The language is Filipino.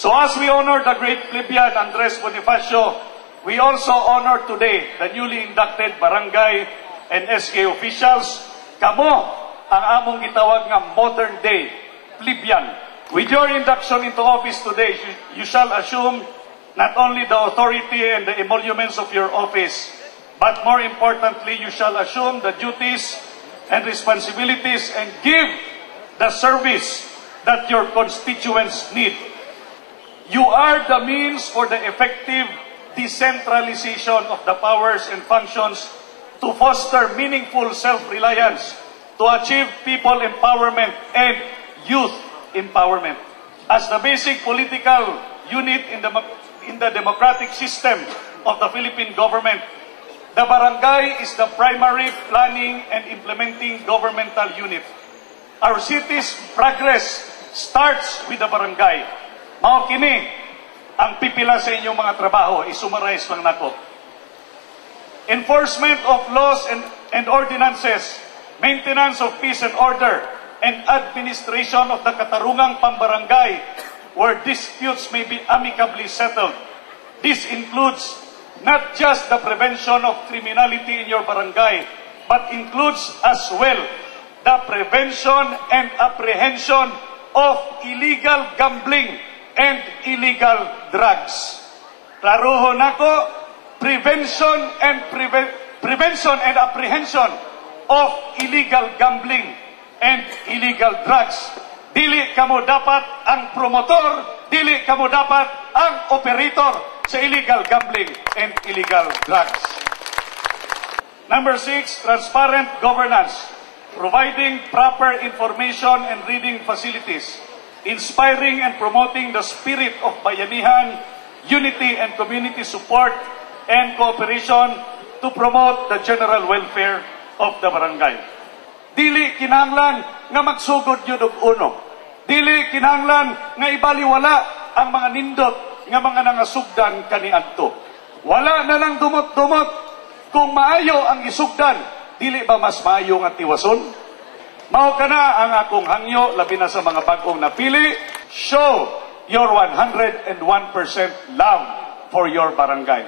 So as we honor the great plebeian Andres Bonifacio, we also honor today the newly inducted barangay and SK officials. Kamo ang among gitawag nga modern day plebeian. With your induction into office today, you shall assume not only the authority and the emoluments of your office, but more importantly, you shall assume the duties and responsibilities and give the service that your constituents need. You are the means for the effective decentralization of the powers and functions to foster meaningful self-reliance, to achieve people empowerment and youth empowerment. As the basic political unit in the democratic system of the Philippine government, the barangay is the primary planning and implementing governmental unit. Our city's progress starts with the barangay. Mao kini ang pipila sa inyong mga trabaho, isummarize lang nako. Enforcement of laws and ordinances, maintenance of peace and order, and administration of the katarungang pambarangay where disputes may be amicably settled. This includes not just the prevention of criminality in your barangay, but includes as well the prevention and apprehension of illegal gambling and illegal drugs. Klaruhon nako, prevention and apprehension of illegal gambling and illegal drugs. Dili kamo dapat ang promotor, dili kamo dapat ang operator sa illegal gambling and illegal drugs. Number 6, transparent governance. Providing proper information and reading facilities. Inspiring and promoting the spirit of bayanihan, unity and community support and cooperation to promote the general welfare of the barangay. Dili kinahanglan nga magsugod yun og uno. Dili kinahanglan nga ibaliwala ang mga nindot nga mga nangasugdan kaniadto. Wala na lang dumot-dumot. Kung maayo ang isugdan, dili ba mas maayo nga tiwason? Mao kana ang akong hangyo labi na sa mga bag-ong napili. Show your 101% love for your barangay.